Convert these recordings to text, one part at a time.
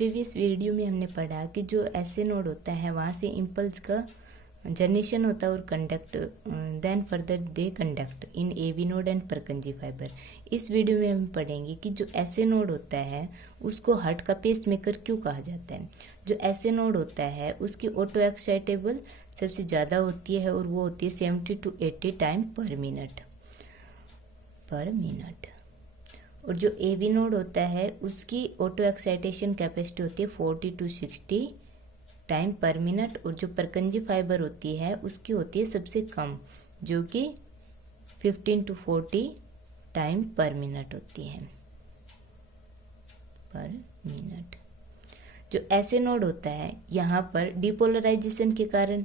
Previous video में हमने पढ़ा कि जो ऐसे नोड होता है वहाँ से इम्पल्स का जनरेशन होता है और conduct then further they conduct in AV node and Purkinje fibre. इस वीडियो में हम पढ़ेंगे कि जो ऐसे नोड होता है उसको हार्ट का पेस मेकर क्यों कहा जाता है। जो ऐसे नोड होता है उसकी ऑटो एक्साइटेबल सबसे ज़्यादा होती है और वो होती है 70 to 80 टाइम पर मिनट। और जो एवी नोड होता है उसकी ऑटो एक्साइटेशन कैपेसिटी होती है 40 to 60 टाइम पर मिनट। और जो परकंजी फाइबर होती है उसकी होती है सबसे कम, जो कि 15 to 40 टाइम पर मिनट होती है पर मिनट। जो ऐसे नोड होता है यहाँ पर डिपोलराइजेशन के कारण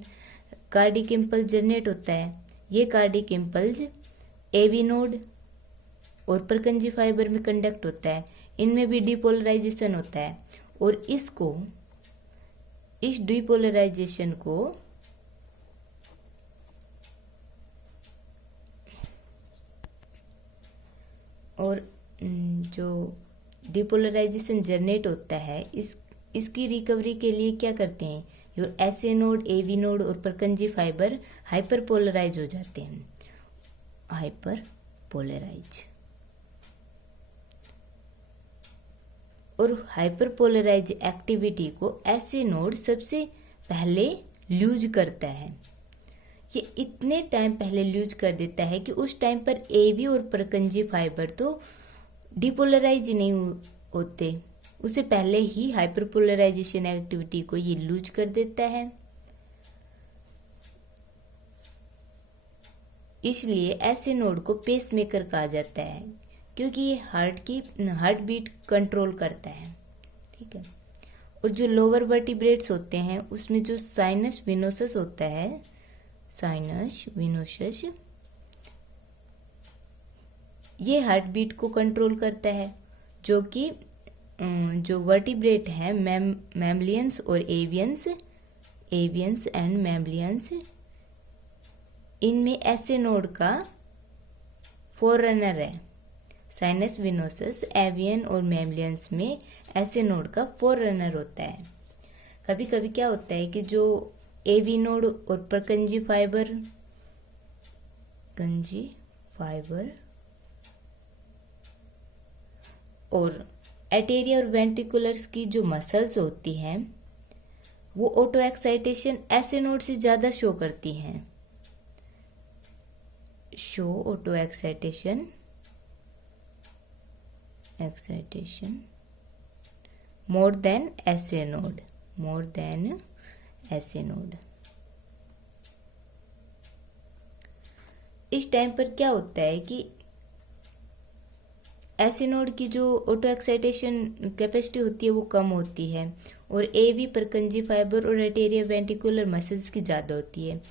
कार्डिक इम्पल्स जनरेट होता है। ये कार्डिक इम्पल्स एवी नोड और परकंजी फाइबर में कंडक्ट होता है, इनमें भी डिपोलराइजेशन होता है। और इस डिपोलराइजेशन को और जो डिपोलराइजेशन जनरेट होता है इसकी रिकवरी के लिए क्या करते हैं, जो ऐसे नोड एवी नोड और परकंजी फाइबर हाइपर पोलराइज हो जाते हैं। हाइपर पोलराइज और हाइपर पोलराइज एक्टिविटी को ऐसे नोड सबसे पहले लूज करता है। ये इतने टाइम पहले लूज कर देता है कि उस टाइम पर एवी और परकंजी फाइबर तो डिपोलराइज नहीं होते, उससे पहले ही हाइपर पोलराइजेशन एक्टिविटी को ये लूज कर देता है। इसलिए ऐसे नोड को पेस मेकर कहा जाता है, क्योंकि ये हार्ट बीट कंट्रोल करता है। ठीक है। और जो लोअर वर्टिब्रेट्स होते हैं उसमें जो साइनस विनोसस होता है, साइनस विनोसस, ये हार्ट बीट को कंट्रोल करता है। जो कि जो वर्टिब्रेट हैं मैमलियंस और एवियंस एंड मैमलियंस, इनमें ऐसे नोड का फोररनर है। साइनस विनोसस, एवियन और मैमलियंस में ऐसे नोड का फोररनर होता है। कभी कभी क्या होता है कि जो एवी नोड और परकंजी फाइबर और एटेरिया और वेंट्रिकुलर्स की जो मसल्स होती हैं वो ऑटो एक्साइटेशन ऐसे नोड से ज़्यादा शो करती हैं। ऑटो एक्साइटेशन मोर देन ऐसे नोड इस टाइम पर क्या होता है कि ऐसे नोड की जो ऑटो एक्साइटेशन कैपेसिटी होती है वो कम होती है और एवी परकंजी फाइबर और एटेरिया वेंट्रिकुलर मसल्स की ज़्यादा होती है।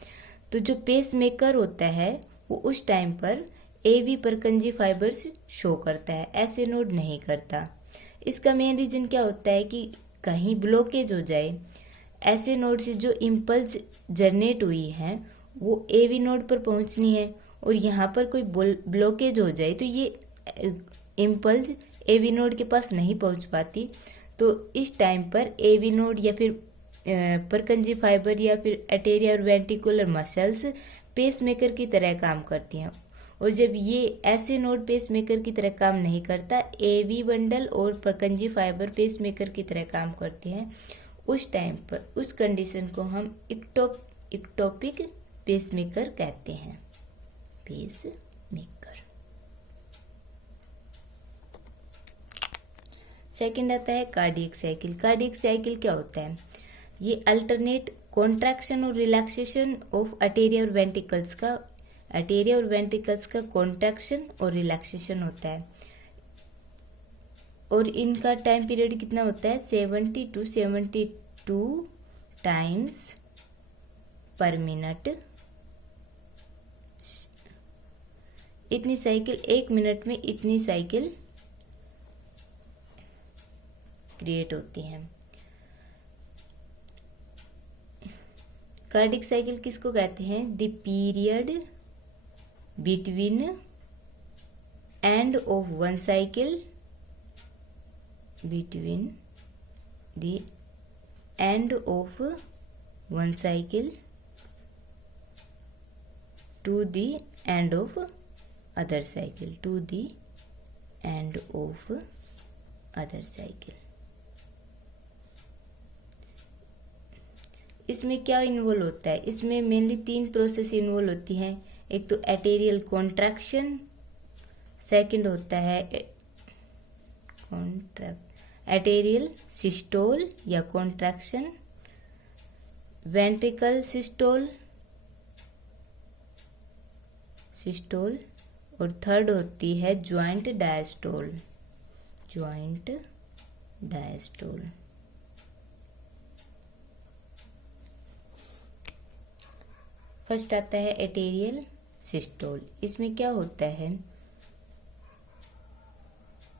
तो जो पेस मेकर होता है वो उस टाइम पर एवी परकंजी फाइबर्स शो करता है, ऐसे नोड नहीं करता। इसका मेन रीज़न क्या होता है कि कहीं ब्लॉकेज हो जाए, ऐसे नोड से जो इम्पल्स जनरेट हुई है वो एवी नोड पर पहुंचनी है और यहाँ पर कोई ब्लॉकेज हो जाए तो ये इम्पल्स एवी नोड के पास नहीं पहुंच पाती। तो इस टाइम पर एवी नोड या फिर परकंजी फाइबर या फिर एटेरिया और वेंट्रिकुलर मसल्स पेस मेकर की तरह काम करती हैं। और जब ये ऐसे नोड पेस मेकर की तरह काम नहीं करता, एवी बंडल और परकंजी फाइबर पेस मेकर की तरह काम करते हैं, उस टाइम पर उस कंडीशन को हम इक्टोपिक पेस मेकर कहते हैं। Pace maker. सेकंड आता है कार्डियक साइकिल। कार्डियक साइकिल क्या होता है, ये अल्टरनेट कॉन्ट्रैक्शन और रिलैक्सेशन ऑफ आर्टेरिया और वेंट्रिकल्स का कॉन्ट्रैक्शन और रिलैक्सेशन होता है। और इनका टाइम पीरियड कितना होता है, 70 to 72 टाइम्स पर मिनट। इतनी साइकिल, 1 मिनट में इतनी साइकिल क्रिएट होती हैं। कार्डिक साइकिल किसको कहते हैं, the period between end of one cycle the end of one cycle to the end of other cycle, to the end of other cycle. इसमें क्या इन्वॉल्व होता है? इसमें मेनली 3 प्रोसेस इन्वॉल्व होती हैं। एक तो एटेरियल कॉन्ट्रैक्शन, सेकंड होता है एटेरियल सिस्टोल या कॉन्ट्रैक्शन, वेंट्रिकल सिस्टोल और थर्ड होती है ज्वाइंट डायस्टोल। फर्स्ट आता है एटेरियल सिस्टोल। इसमें क्या होता है,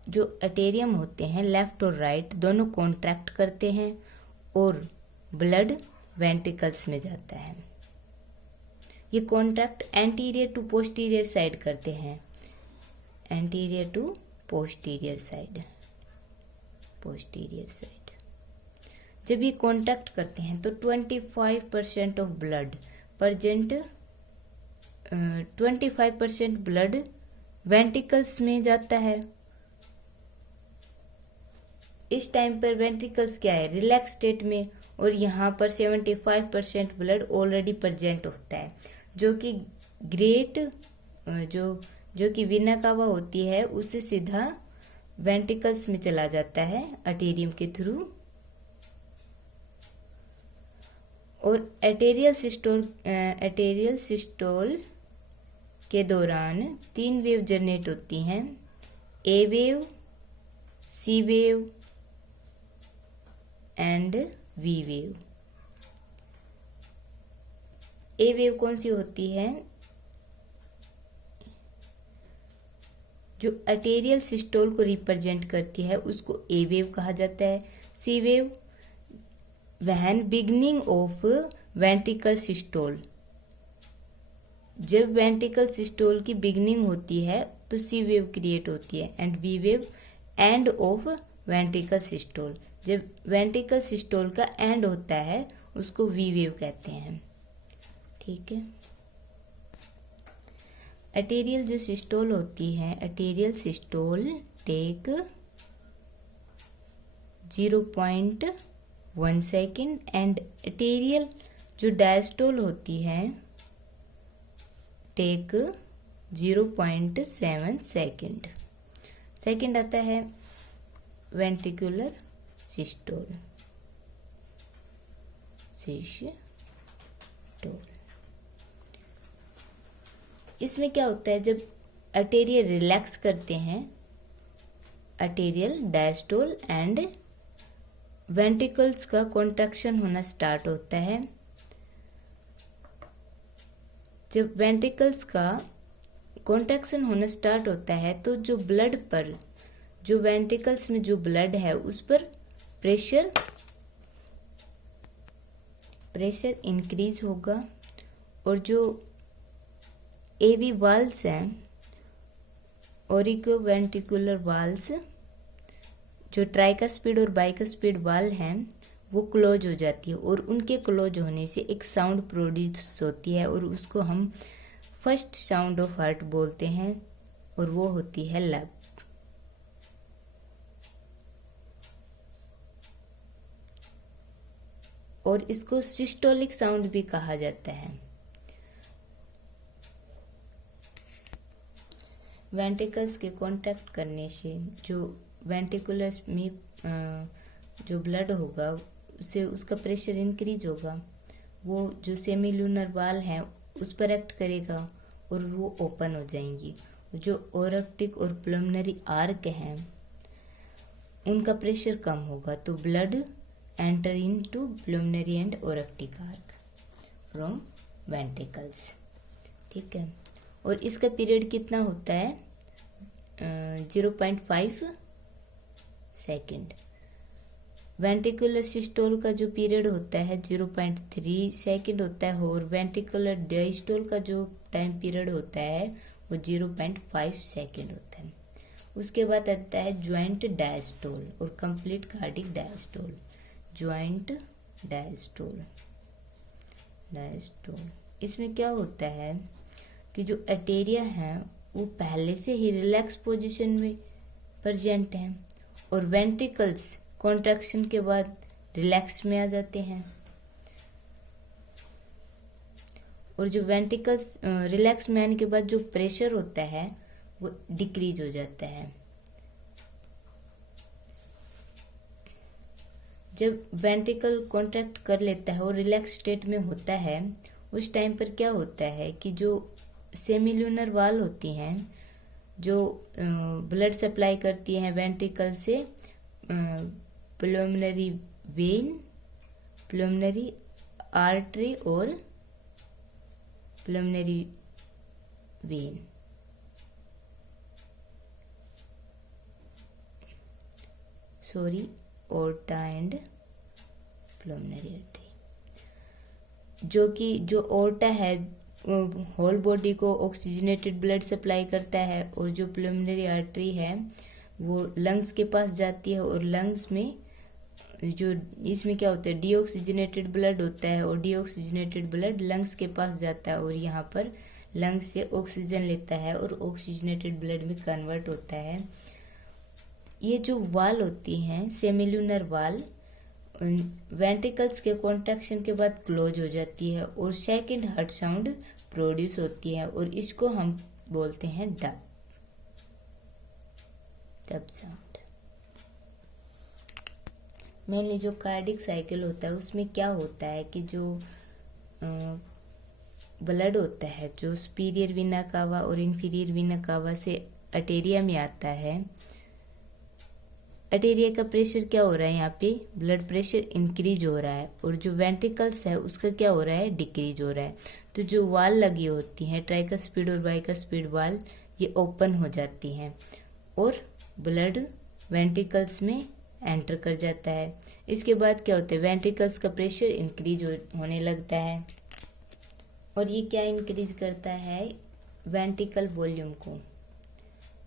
जो एटेरियम होते हैं लेफ्ट और राइट दोनों कॉन्ट्रैक्ट करते हैं और ब्लड वेंट्रिकल्स में जाता है। ये contract anterior to posterior side करते हैं, एंटीरियर टू पोस्टीरियर साइड। जब ये कॉन्ट्रैक्ट करते हैं तो 25% of blood present 25% blood ventricles में जाता है। इस टाइम पर वेंट्रिकल्स क्या है, रिलैक्स स्टेट में, और यहाँ पर 75% ब्लड ऑलरेडी प्रेजेंट होता है, जो कि ग्रेट जो कि वीना कावा होती है उससे सीधा वेंट्रिकल्स में चला जाता है आर्टेरियम के थ्रू। और एटेरियल सिस्टोल के दौरान 3 वेव जनरेट होती हैं, A wave, C wave and V wave. A wave कौन सी होती है, जो आर्टेरियल सिस्टोल को रिप्रेजेंट करती है उसको ए वेव कहा जाता है। C wave when beginning of ventricle systole, जब वेंट्रिकल सिस्टोल की बिगनिंग होती है तो सी वेव क्रिएट होती है। And V wave end of ventricle systole, जब वेंट्रिकल सिस्टोल का एंड होता है उसको वी वेव कहते हैं। ठीक है, आर्टेरियल जो सिस्टोल होती है, arterial systole take 0.1 second and arterial जो डायस्टोल होती है टेक 0.7 सेकेंड। सेकेंड आता है वेंट्रिकुलर सिस्टोल। इसमें क्या होता है, जब आर्टेरियल रिलैक्स करते हैं, आर्टेरियल डायस्टोल एंड वेंट्रिकल्स का कॉन्ट्रैक्शन होना स्टार्ट होता है। जब वेंट्रिकल्स का कॉन्ट्रैक्शन होना स्टार्ट होता है तो जो ब्लड पर, जो वेंट्रिकल्स में जो ब्लड है उस पर प्रेशर इंक्रीज होगा, और जो एवी वाल्स हैं, ऑरिको वेंट्रिकुलर वाल्स, जो ट्राइकास्पिड और बाइकास्पिड वाल हैं वो क्लोज हो जाती है, और उनके क्लोज होने से एक साउंड प्रोड्यूस होती है और उसको हम फर्स्ट साउंड ऑफ हार्ट बोलते हैं, और वो होती है लब। और इसको सिस्टोलिक साउंड भी कहा जाता है। वेंट्रिकल्स के कॉन्ट्रैक्ट करने से जो वेंट्रिकुलर्स में जो ब्लड होगा उससे उसका प्रेशर इंक्रीज होगा, वो जो सेमीलूनर वाल हैं उस पर एक्ट करेगा और वो ओपन हो जाएंगी। जो ओरेक्टिक और प्लमनरी आर्क हैं उनका प्रेशर कम होगा, तो blood enter into pulmonary and aortic arch from ventricles. ठीक है, और इसका पीरियड कितना होता है, 0.5 सेकेंड। वेंट्रिकुलर सिस्टोल का जो पीरियड होता है 0.3 सेकेंड होता है, और वेंट्रिकुलर डायस्टोल का जो टाइम पीरियड होता है वो 0.5 सेकेंड होता है। उसके बाद आता है ज्वाइंट डायस्टोल और complete cardiac diastole. Joint diastole. इसमें क्या होता है कि जो आर्टेरिया है वो पहले से ही रिलैक्स पोजीशन में प्रेजेंट हैं और वेंट्रिकल्स कॉन्ट्रैक्शन के बाद रिलैक्स में आ जाते हैं, और जो वेंट्रिकल्स रिलैक्स में आने के बाद जो प्रेशर होता है वो डिक्रीज हो जाता है। जब वेंट्रिकल कॉन्ट्रैक्ट कर लेता है और रिलैक्स स्टेट में होता है, उस टाइम पर क्या होता है कि जो सेमिल्यूनर वाल होती हैं जो ब्लड सप्लाई करती हैं वेंट्रिकल से पुल्मोनरी वेन, पुल्मोनरी आर्टरी और पुल्मोनरी वेन, ओर्टा एंड पुल्मोनरी आर्टरी, जो ओर्टा है होल बॉडी को ऑक्सीजनेटेड ब्लड सप्लाई करता है, और जो पुल्मोनरी आर्टरी है वो लंग्स के पास जाती है, और लंग्स में जो इसमें क्या होता है डीऑक्सीजनेटेड ब्लड होता है, और डीऑक्सीजनेटेड ब्लड लंग्स के पास जाता है और यहाँ पर लंग्स से ऑक्सीजन लेता है और ऑक्सीजनेटेड ब्लड में कन्वर्ट होता है। ये जो वाल होती हैं सेमिल्यूनर वाल वेंट्रिकल्स के कॉन्ट्रैक्शन के बाद क्लोज हो जाती है और सेकंड हार्ट साउंड प्रोड्यूस होती है, और इसको हम बोलते हैं डब साउंड। मेनली जो कार्डिक साइकिल होता है उसमें क्या होता है कि जो ब्लड होता है जो सुपीरियर वीना कावा और इंफीरियर वीना कावा से आर्टेरिया में आता है, आर्टेरिया का प्रेशर क्या हो रहा है, यहाँ पे ब्लड प्रेशर इंक्रीज हो रहा है, और जो वेंट्रिकल्स है उसका क्या हो रहा है डिक्रीज हो रहा है। तो जो वाल लगी होती हैं ट्राइकस्पिड और बाइकस्पिड वाल ये ओपन हो जाती हैं और ब्लड वेंट्रिकल्स में एंटर कर जाता है। इसके बाद क्या होता है वेंट्रिकल्स का प्रेशर इंक्रीज होने लगता है, और ये क्या इंक्रीज करता है वेंट्रिकल वॉल्यूम को,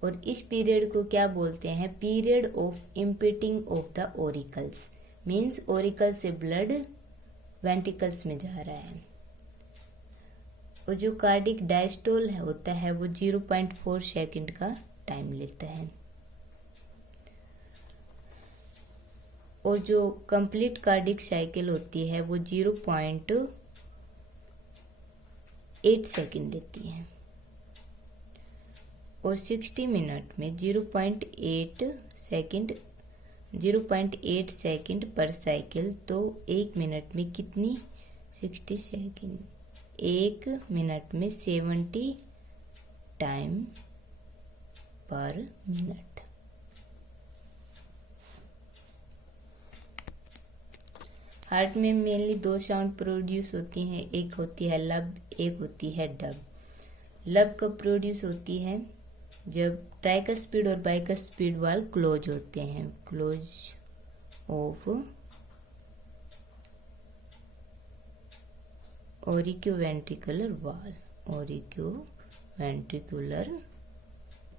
और इस पीरियड को क्या बोलते हैं period of emptying of the auricles, means auricle से ब्लड वेंट्रिकल्स में जा रहा है। और जो कार्डिक डायस्टोल होता है वो 0.4 सेकंड का टाइम लेता है, और जो कंप्लीट कार्डिक साइकिल होती है वो 0.8 सेकंड लेती है, और 60 मिनट में 0.8 सेकंड पर साइकिल। तो 1 मिनट में कितनी 60 सेकंड, 1 मिनट में 70 टाइम पर मिनट। हार्ट में मेनली 2 साउंड प्रोड्यूस होती हैं, एक होती है लब, एक होती है डब। लब कब प्रोड्यूस होती है जब ट्राइकस्पिड और बाइकस्पिड वाल क्लोज होते हैं, क्लोज ऑफ ऑरिक्योवेंट्रिकुलर वाल, ऑरिक्योवेंट्रिकुलर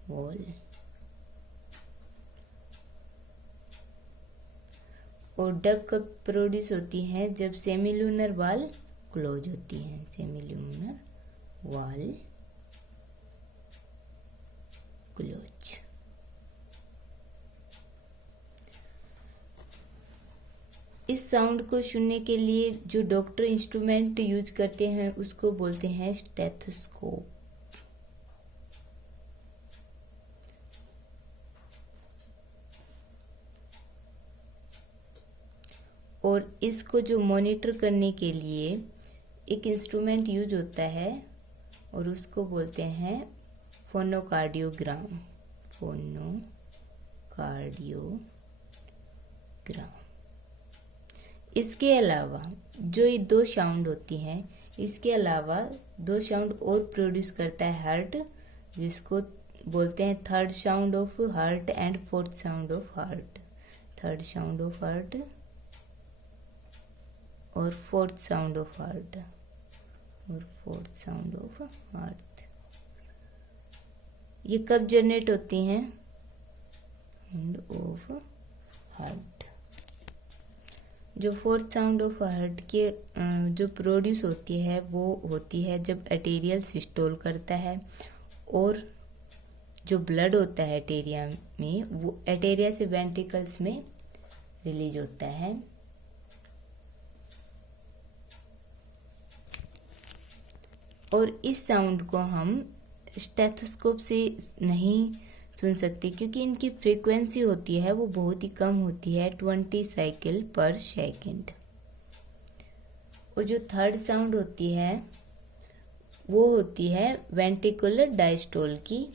वॉल। और डब कब प्रोड्यूस होती हैं जब सेमिल्यूनर वाल क्लोज होती हैं, सेमिल्यूनर वाल क्लोज। इस साउंड को सुनने के लिए जो डॉक्टर इंस्ट्रूमेंट यूज करते हैं उसको बोलते हैं स्टेथोस्कोप। और इसको जो मॉनिटर करने के लिए एक इंस्ट्रूमेंट यूज होता है और उसको बोलते हैं फोनोकार्डियोग्राम, फोनोकार्डियोग्राम। इसके अलावा जो ये 2 साउंड होती हैं, इसके अलावा 2 साउंड और प्रोड्यूस करता है हार्ट, जिसको बोलते हैं third sound of heart and fourth sound of heart, third sound of heart और फोर्थ साउंड ऑफ हार्ट, और फोर्थ साउंड ऑफ हार्ट। ये कब जनरेट होती हैं, साउंड ऑफ हार्ट। जो फोर्थ साउंड ऑफ हार्ट के जो प्रोड्यूस होती है वो होती है जब एटेरियल सिस्टोल करता है, और जो ब्लड होता है एटेरिया में वो एटेरिया से वेंट्रिकल्स में रिलीज होता है। और इस साउंड को हम स्टेथोस्कोप से नहीं सुन सकते क्योंकि इनकी फ्रीक्वेंसी होती है वो बहुत ही कम होती है, 20 साइकिल पर सेकंड। और जो थर्ड साउंड होती है वो होती है वेंट्रिकुलर डायस्टोल की।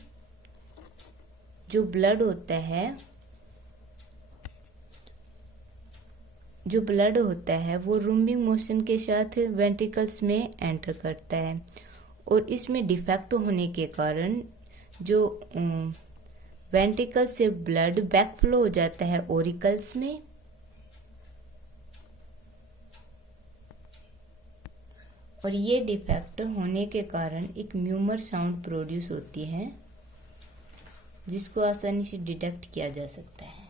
जो ब्लड होता है वो रूमिंग मोशन के साथ वेंट्रिकल्स में एंटर करता है, और इसमें डिफेक्ट होने के कारण जो वेंट्रिकल से ब्लड बैकफ्लो हो जाता है ऑरिकल्स में, और ये डिफेक्ट होने के कारण एक म्यूमर साउंड प्रोड्यूस होती है जिसको आसानी से डिटेक्ट किया जा सकता है।